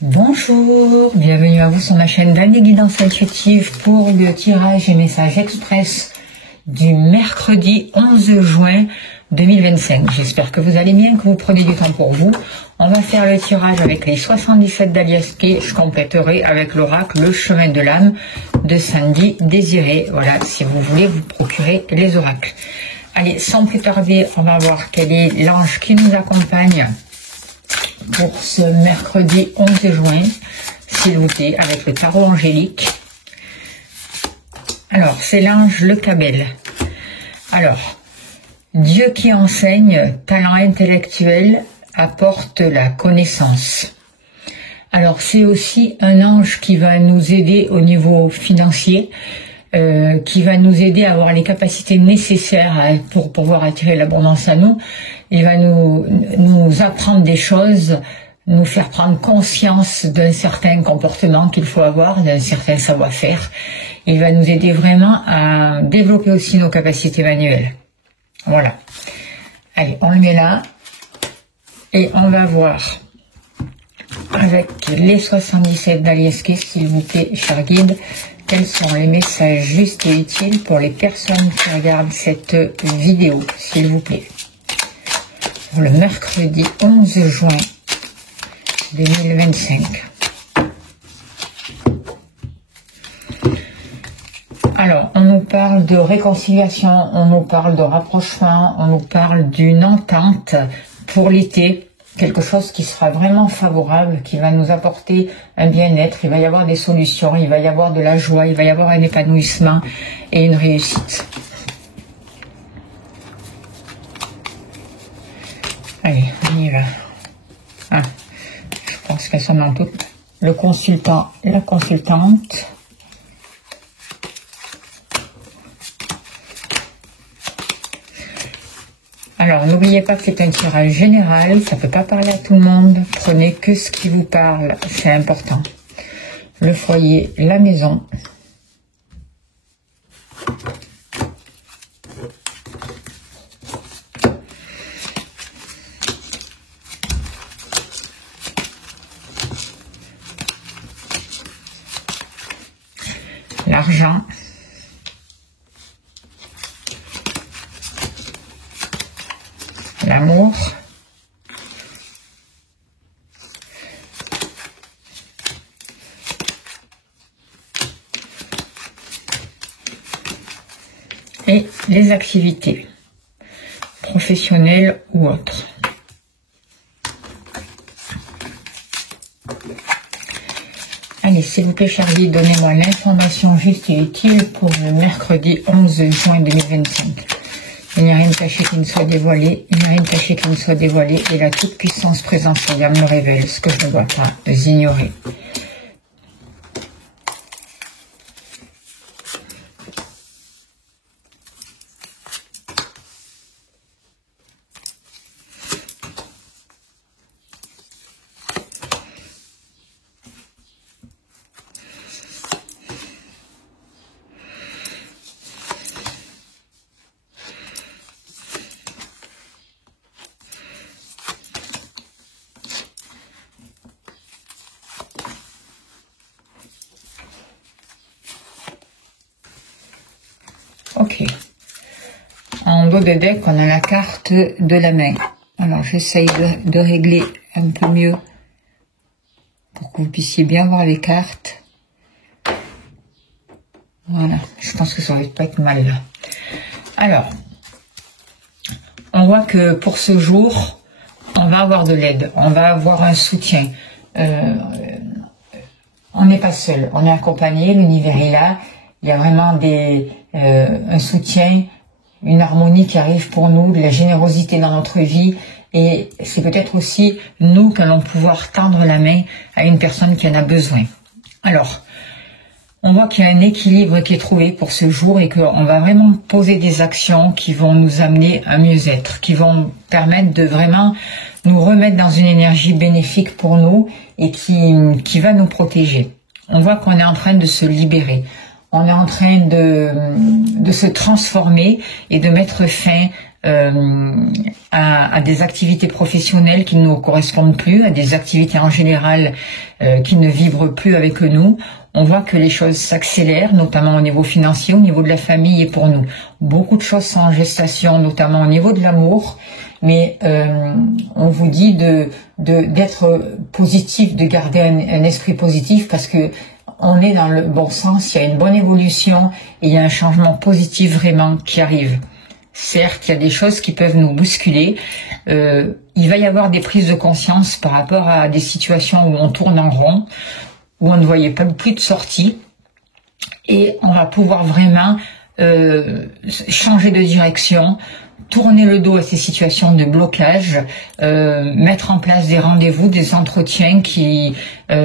Bonjour, bienvenue à vous sur ma chaîne d'Anne Guidance Intuitive pour le tirage et message express du mercredi 11 juin 2025. J'espère que vous allez bien, que vous prenez du temps pour vous. On va faire le tirage avec les 77 d'Alias Kay. Je compléterai avec l'oracle Le Chemin de l'âme de Sandy Désiré. Voilà, si vous voulez vous procurer les oracles. Allez, sans plus tarder, on va voir quel est l'ange qui nous accompagne pour ce mercredi 11 juin, s'il vous plaît, avec le tarot angélique. Alors, c'est l'ange Le Cabel. Alors, Dieu qui enseigne, talent intellectuel, apporte la connaissance. Alors, c'est aussi un ange qui va nous aider au niveau financier, qui va nous aider à avoir les capacités nécessaires pour pouvoir attirer l'abondance à nous. Il va nous apprendre des choses, nous faire prendre conscience d'un certain comportement qu'il faut avoir, d'un certain savoir-faire. Il va nous aider vraiment à développer aussi nos capacités manuelles. Voilà. Allez, on le met là. Et on va voir avec les 77 d'Alias Kay, s'il vous plaît, cher guide, quels sont les messages justes et utiles pour les personnes qui regardent cette vidéo, s'il vous plaît. Pour le mercredi 11 juin 2025. Alors, on nous parle de réconciliation, on nous parle de rapprochement, on nous parle d'une entente pour l'été. Quelque chose qui sera vraiment favorable, qui va nous apporter un bien-être, il va y avoir des solutions, il va y avoir de la joie, il va y avoir un épanouissement et une réussite. Allez, on y va. Ah, je pense qu'elles sont dans tout. Le consultant, la consultante. Alors, n'oubliez pas que c'est un tirage général, ça ne peut pas parler à tout le monde. Prenez que ce qui vous parle, c'est important. Le foyer, la maison. L'argent. L'amour, et les activités professionnelles ou autres. Allez, s'il vous plaît, cher guide, donnez-moi l'information juste et utile pour le mercredi 11 juin 2025. Il n'y a rien de caché qui ne soit dévoilé, il n'y a rien de caché qui ne soit dévoilé, et la toute-puissance présente sur me révèle ce que je ne dois pas ignorer. Ok. En dos de deck, on a la carte de la main. Alors, j'essaye de régler un peu mieux pour que vous puissiez bien voir les cartes. Voilà. Je pense que ça va pas être mal là. Alors, on voit que pour ce jour, on va avoir de l'aide. On va avoir un soutien. On n'est pas seul. On est accompagné. L'univers est là. Il y a vraiment un soutien, une harmonie qui arrive pour nous, de la générosité dans notre vie. Et c'est peut-être aussi nous qui allons pouvoir tendre la main à une personne qui en a besoin. Alors, on voit qu'il y a un équilibre qui est trouvé pour ce jour et qu'on va vraiment poser des actions qui vont nous amener à mieux-être, qui vont permettre de vraiment nous remettre dans une énergie bénéfique pour nous et qui va nous protéger. On voit qu'on est en train de se libérer. On est en train de se transformer et de mettre fin à des activités professionnelles qui ne nous correspondent plus, à des activités en général qui ne vibrent plus avec nous. On voit que les choses s'accélèrent, notamment au niveau financier, au niveau de la famille et pour nous. Beaucoup de choses sont en gestation, notamment au niveau de l'amour, mais on vous dit d'être positif, de garder un esprit positif parce que on est dans le bon sens, il y a une bonne évolution et il y a un changement positif vraiment qui arrive. Certes, il y a des choses qui peuvent nous bousculer. Il va y avoir des prises de conscience par rapport à des situations où on tourne en rond, où on ne voyait pas plus de sortie. Et on va pouvoir vraiment changer de direction, tourner le dos à ces situations de blocage, mettre en place des rendez-vous, des entretiens qui,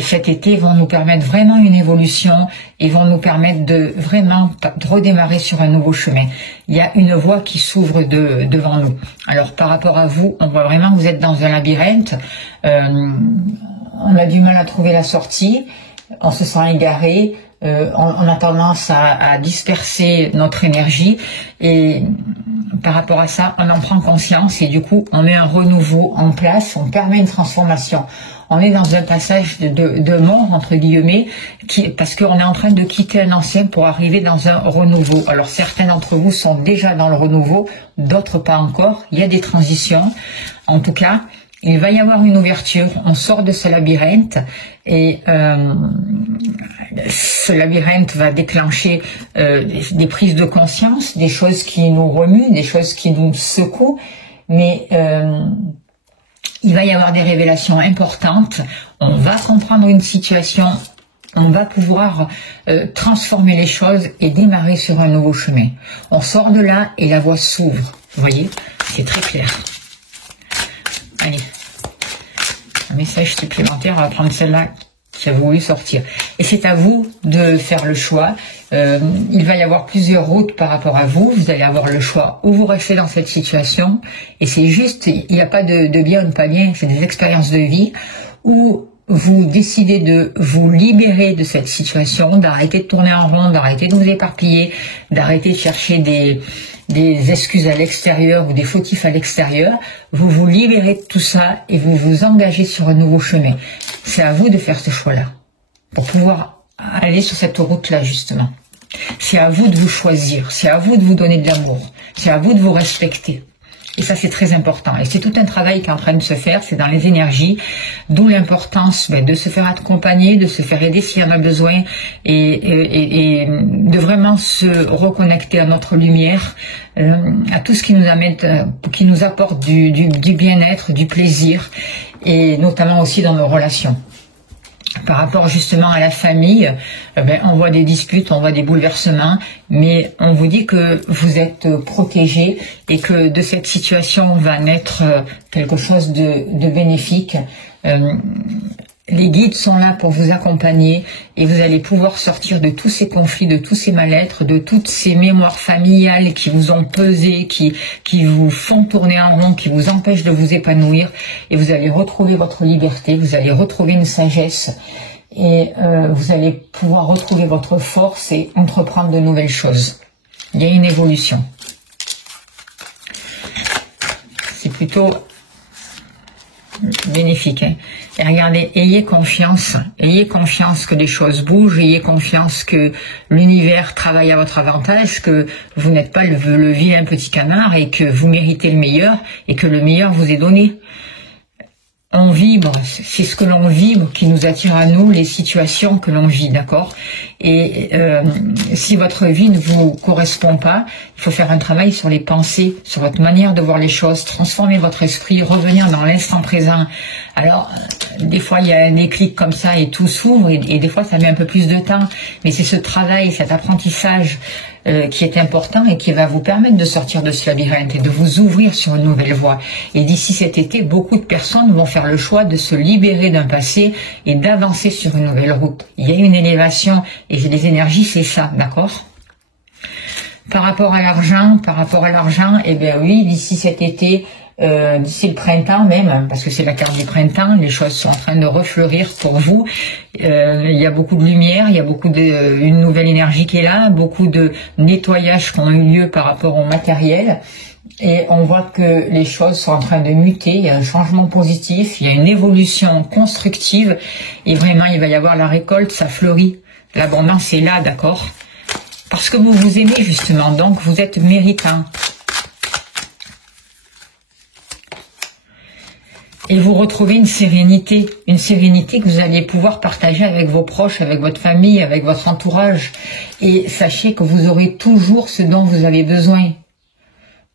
cet été, vont nous permettre vraiment une évolution et vont nous permettre de vraiment redémarrer sur un nouveau chemin. Il y a une voie qui s'ouvre devant nous. Alors, par rapport à vous, on voit vraiment que vous êtes dans un labyrinthe. On a du mal à trouver la sortie, on se sent égaré, on a tendance à disperser notre énergie et par rapport à ça, on en prend conscience et du coup, on met un renouveau en place, on permet une transformation. On est dans un passage de mort, entre guillemets, parce qu'on est en train de quitter un ancien pour arriver dans un renouveau. Alors, certains d'entre vous sont déjà dans le renouveau, d'autres pas encore. Il y a des transitions. En tout cas, il va y avoir une ouverture, on sort de ce labyrinthe et ce labyrinthe va déclencher des prises de conscience, des choses qui nous remuent, des choses qui nous secouent, mais il va y avoir des révélations importantes, on va comprendre une situation, on va pouvoir transformer les choses et démarrer sur un nouveau chemin. On sort de là et la voie s'ouvre, vous voyez, c'est très clair. Allez, un message supplémentaire, on va prendre celle-là qui a voulu sortir. Et c'est à vous de faire le choix. Il va y avoir plusieurs routes par rapport à vous. Vous allez avoir le choix où vous restez dans cette situation. Et c'est juste, il n'y a pas de bien ou de pas bien, c'est des expériences de vie où vous décidez de vous libérer de cette situation, d'arrêter de tourner en rond, d'arrêter de vous éparpiller, d'arrêter de chercher des excuses à l'extérieur ou des fautifs à l'extérieur, vous vous libérez de tout ça et vous vous engagez sur un nouveau chemin. C'est à vous de faire ce choix-là, pour pouvoir aller sur cette route-là, justement. C'est à vous de vous choisir, c'est à vous de vous donner de l'amour, c'est à vous de vous respecter. Et ça, c'est très important. Et c'est tout un travail qui est en train de se faire, c'est dans les énergies, d'où l'importance de se faire accompagner, de se faire aider s'il y en a besoin, et de vraiment se reconnecter à notre lumière, à tout ce qui nous amène, qui nous apporte du bien-être, du plaisir, et notamment aussi dans nos relations. Par rapport justement à la famille, on voit des disputes, on voit des bouleversements, mais on vous dit que vous êtes protégés et que de cette situation va naître quelque chose de bénéfique. Les guides sont là pour vous accompagner et vous allez pouvoir sortir de tous ces conflits, de tous ces mal-être, de toutes ces mémoires familiales qui vous ont pesé, qui vous font tourner en rond, qui vous empêchent de vous épanouir. Et vous allez retrouver votre liberté, vous allez retrouver une sagesse et vous allez pouvoir retrouver votre force et entreprendre de nouvelles choses. Il y a une évolution. C'est plutôt bénéfique. Hein. Et regardez, ayez confiance que les choses bougent, ayez confiance que l'univers travaille à votre avantage, que vous n'êtes pas le vilain petit canard et que vous méritez le meilleur et que le meilleur vous est donné. On vibre, c'est ce que l'on vibre qui nous attire à nous, les situations que l'on vit, d'accord? Et si votre vie ne vous correspond pas, il faut faire un travail sur les pensées, sur votre manière de voir les choses, transformer votre esprit, revenir dans l'instant présent. Alors, des fois, il y a un déclic comme ça et tout s'ouvre, et des fois, ça met un peu plus de temps. Mais c'est ce travail, cet apprentissage qui est important et qui va vous permettre de sortir de ce labyrinthe et de vous ouvrir sur une nouvelle voie. Et d'ici cet été, beaucoup de personnes vont faire le choix de se libérer d'un passé et d'avancer sur une nouvelle route. Il y a une élévation et les énergies, c'est ça, d'accord ? Par rapport à l'argent, eh bien oui, d'ici cet été, d'ici le printemps même, parce que c'est la carte du printemps, les choses sont en train de refleurir pour vous. Il y a beaucoup de lumière, il y a une nouvelle énergie qui est là, beaucoup de nettoyages qui ont eu lieu par rapport au matériel. Et on voit que les choses sont en train de muter, il y a un changement positif, il y a une évolution constructive, et vraiment il va y avoir la récolte, ça fleurit. L'abondance est là, d'accord? Parce que vous vous aimez justement, donc vous êtes méritant. Et vous retrouvez une sérénité que vous allez pouvoir partager avec vos proches, avec votre famille, avec votre entourage. Et sachez que vous aurez toujours ce dont vous avez besoin.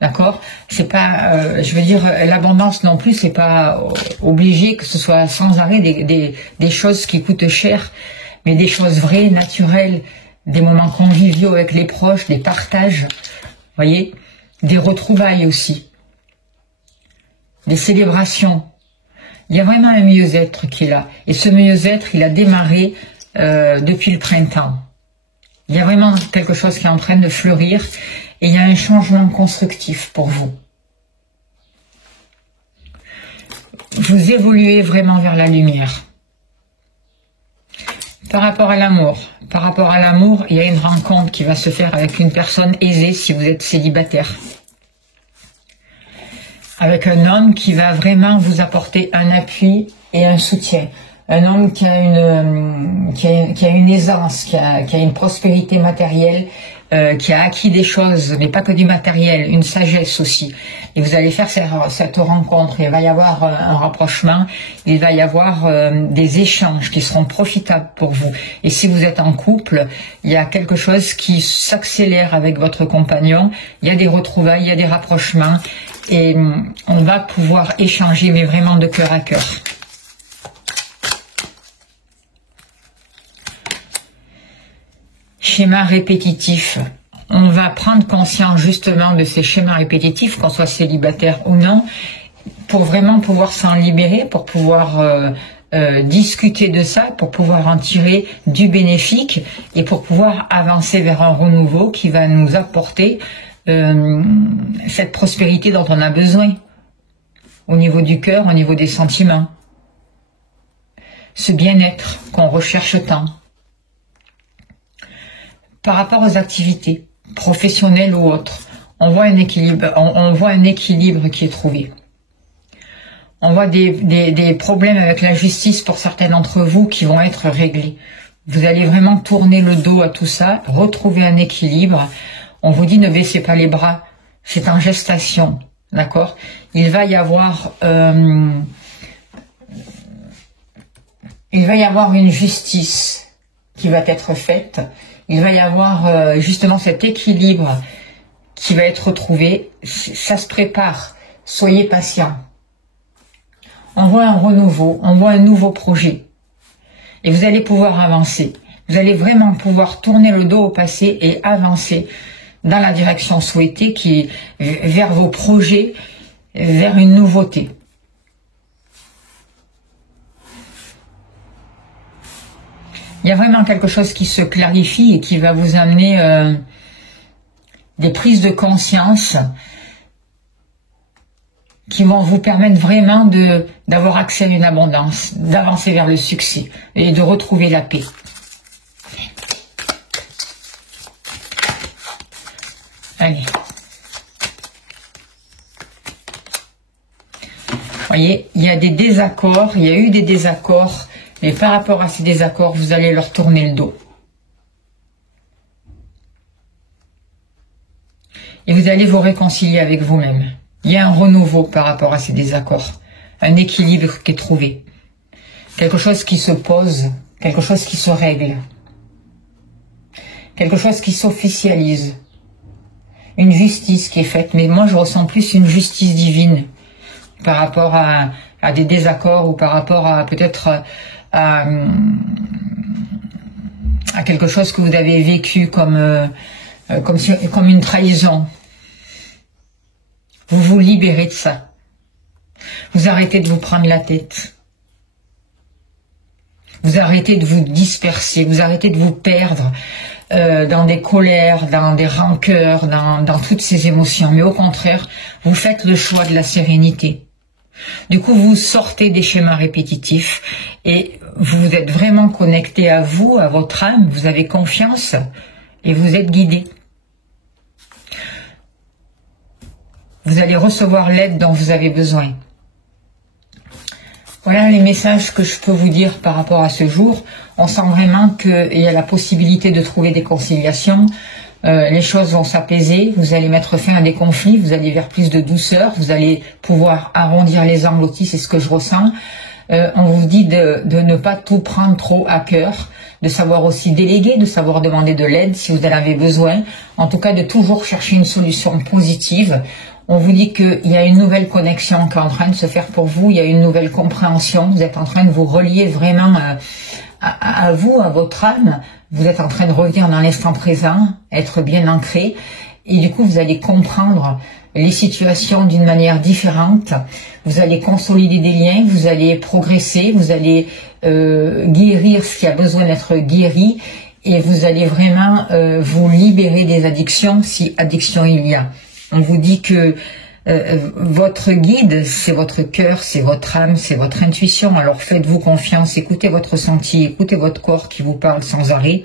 D'accord? C'est pas, je veux dire, l'abondance non plus, c'est pas obligé que ce soit sans arrêt des choses qui coûtent cher, mais des choses vraies, naturelles, des moments conviviaux avec les proches, des partages, voyez, des retrouvailles aussi, des célébrations. Il y a vraiment un mieux-être qui est là. Et ce mieux-être, il a démarré depuis le printemps. Il y a vraiment quelque chose qui est en train de fleurir et il y a un changement constructif pour vous. Vous évoluez vraiment vers la lumière. Par rapport à l'amour, il y a une rencontre qui va se faire avec une personne aisée si vous êtes célibataire. Avec un homme qui va vraiment vous apporter un appui et un soutien. Un homme qui a une aisance, qui a une prospérité matérielle, qui a acquis des choses, mais pas que du matériel, une sagesse aussi. Et vous allez faire cette rencontre, il va y avoir un rapprochement, il va y avoir des échanges qui seront profitables pour vous. Et si vous êtes en couple, il y a quelque chose qui s'accélère avec votre compagnon, il y a des retrouvailles, il y a des rapprochements, et on va pouvoir échanger, mais vraiment de cœur à cœur. Schéma répétitif. On va prendre conscience justement de ces schémas répétitifs, qu'on soit célibataire ou non, pour vraiment pouvoir s'en libérer, pour pouvoir discuter de ça, pour pouvoir en tirer du bénéfique et pour pouvoir avancer vers un renouveau qui va nous apporter cette prospérité dont on a besoin au niveau du cœur, au niveau des sentiments. Ce bien-être qu'on recherche tant. Par rapport aux activités, professionnelles ou autres, on voit un équilibre, on voit un équilibre qui est trouvé. On voit des problèmes avec la justice pour certains d'entre vous qui vont être réglés. Vous allez vraiment tourner le dos à tout ça, retrouver un équilibre. On vous dit ne baissez pas les bras, c'est en gestation, d'accord? Il va y avoir une justice qui va être faite. Il va y avoir justement cet équilibre qui va être retrouvé. Ça se prépare. Soyez patients. On voit un renouveau, on voit un nouveau projet. Et vous allez pouvoir avancer. Vous allez vraiment pouvoir tourner le dos au passé et avancer dans la direction souhaitée qui est vers vos projets, vers une nouveauté. Il y a vraiment quelque chose qui se clarifie et qui va vous amener des prises de conscience qui vont vous permettre vraiment d'avoir accès à une abondance, d'avancer vers le succès et de retrouver la paix. Allez. Vous voyez, il y a des désaccords, il y a eu des désaccords, mais par rapport à ces désaccords, vous allez leur tourner le dos. Et vous allez vous réconcilier avec vous-même. Il y a un renouveau par rapport à ces désaccords, un équilibre qui est trouvé, quelque chose qui se pose, quelque chose qui se règle, quelque chose qui s'officialise, une justice qui est faite, mais moi je ressens plus une justice divine par rapport à des désaccords ou par rapport à peut-être à quelque chose que vous avez vécu comme une trahison. Vous vous libérez de ça. Vous arrêtez de vous prendre la tête. Vous arrêtez de vous disperser. Vous arrêtez de vous perdre dans des colères, dans des rancœurs, dans toutes ces émotions. Mais au contraire, vous faites le choix de la sérénité. Du coup, vous sortez des schémas répétitifs et vous êtes vraiment connecté à vous, à votre âme. Vous avez confiance et vous êtes guidé. Vous allez recevoir l'aide dont vous avez besoin. Voilà les messages que je peux vous dire par rapport à ce jour. On sent vraiment qu'il y a la possibilité de trouver des conciliations. Les choses vont s'apaiser, vous allez mettre fin à des conflits, vous allez vers plus de douceur, vous allez pouvoir arrondir les angles aussi, c'est ce que je ressens. On vous dit de ne pas tout prendre trop à cœur, de savoir aussi déléguer, de savoir demander de l'aide si vous en avez besoin. En tout cas, de toujours chercher une solution positive. On vous dit qu'il y a une nouvelle connexion qui est en train de se faire pour vous, il y a une nouvelle compréhension, vous êtes en train de vous relier vraiment à vous, à votre âme. Vous êtes en train de revenir dans l'instant présent, être bien ancré, et du coup vous allez comprendre les situations d'une manière différente, vous allez consolider des liens, vous allez progresser, vous allez guérir ce qui a besoin d'être guéri, et vous allez vraiment vous libérer des addictions, si addiction il y a. On vous dit que votre guide, c'est votre cœur, c'est votre âme, c'est votre intuition. Alors faites-vous confiance, écoutez votre ressenti, écoutez votre corps qui vous parle sans arrêt.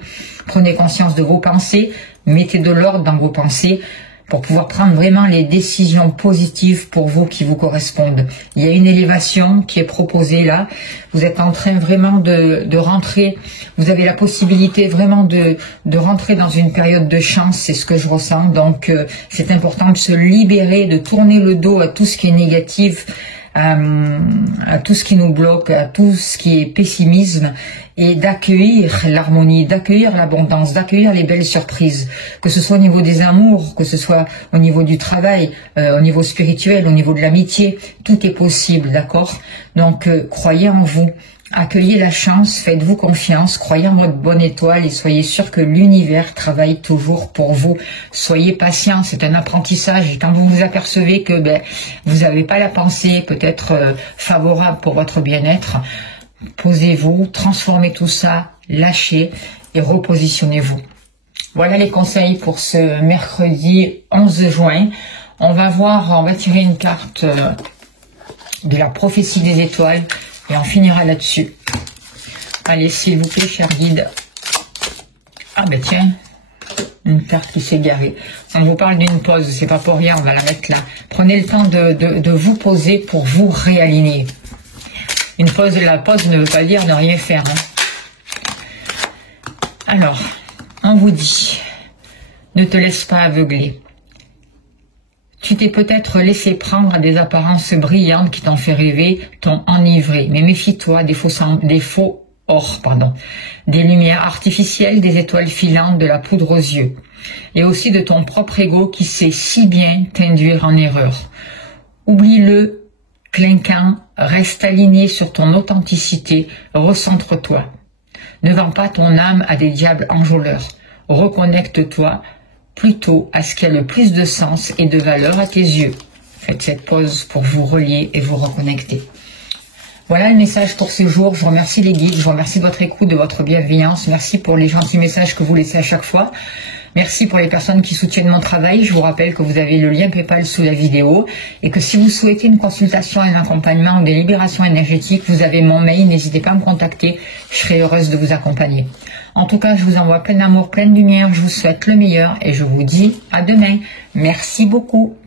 Prenez conscience de vos pensées, mettez de l'ordre dans vos pensées pour pouvoir prendre vraiment les décisions positives pour vous qui vous correspondent. Il y a une élévation qui est proposée là. Vous êtes en train vraiment de rentrer, vous avez la possibilité vraiment de rentrer dans une période de chance, c'est ce que je ressens. Donc c'est important de se libérer, de tourner le dos à tout ce qui est négatif, à tout ce qui nous bloque, à tout ce qui est pessimisme, et d'accueillir l'harmonie, d'accueillir l'abondance, d'accueillir les belles surprises, que ce soit au niveau des amours, que ce soit au niveau du travail, au niveau spirituel, au niveau de l'amitié, tout est possible, d'accord? Donc croyez en vous, accueillez la chance, faites-vous confiance, croyez en votre bonne étoile et soyez sûr que l'univers travaille toujours pour vous. Soyez patient, c'est un apprentissage, et quand vous vous apercevez que vous n'avez pas la pensée peut-être favorable pour votre bien-être, posez-vous, transformez tout ça, lâchez et repositionnez-vous. Voilà les conseils pour ce mercredi 11 juin. On va tirer une carte de la prophétie des étoiles et on finira là-dessus. Allez, s'il vous plaît, cher guide. Ah ben tiens, une carte qui s'est garée. On vous parle d'une pause, c'est pas pour rien, on va la mettre là. Prenez le temps de vous poser pour vous réaligner. Une pause, la pause ne veut pas dire de rien faire. Alors, on vous dit, ne te laisse pas aveugler. Tu t'es peut-être laissé prendre à des apparences brillantes qui t'ont fait rêver, t'ont enivré. Mais méfie-toi des faux or, des lumières artificielles, des étoiles filantes, de la poudre aux yeux. Et aussi de ton propre ego qui sait si bien t'induire en erreur. Oublie-le, clinquant, reste aligné sur ton authenticité, recentre-toi. Ne vends pas ton âme à des diables enjôleurs. Reconnecte-toi plutôt à ce qui a le plus de sens et de valeur à tes yeux. Faites cette pause pour vous relier et vous reconnecter. Voilà le message pour ce jour. Je vous remercie les guides, je vous remercie de votre écoute, de votre bienveillance. Merci pour les gentils messages que vous laissez à chaque fois. Merci pour les personnes qui soutiennent mon travail. Je vous rappelle que vous avez le lien PayPal sous la vidéo et que si vous souhaitez une consultation, un accompagnement ou des libérations énergétiques, vous avez mon mail. N'hésitez pas à me contacter. Je serai heureuse de vous accompagner. En tout cas, je vous envoie plein d'amour, plein de lumière. Je vous souhaite le meilleur et je vous dis à demain. Merci beaucoup.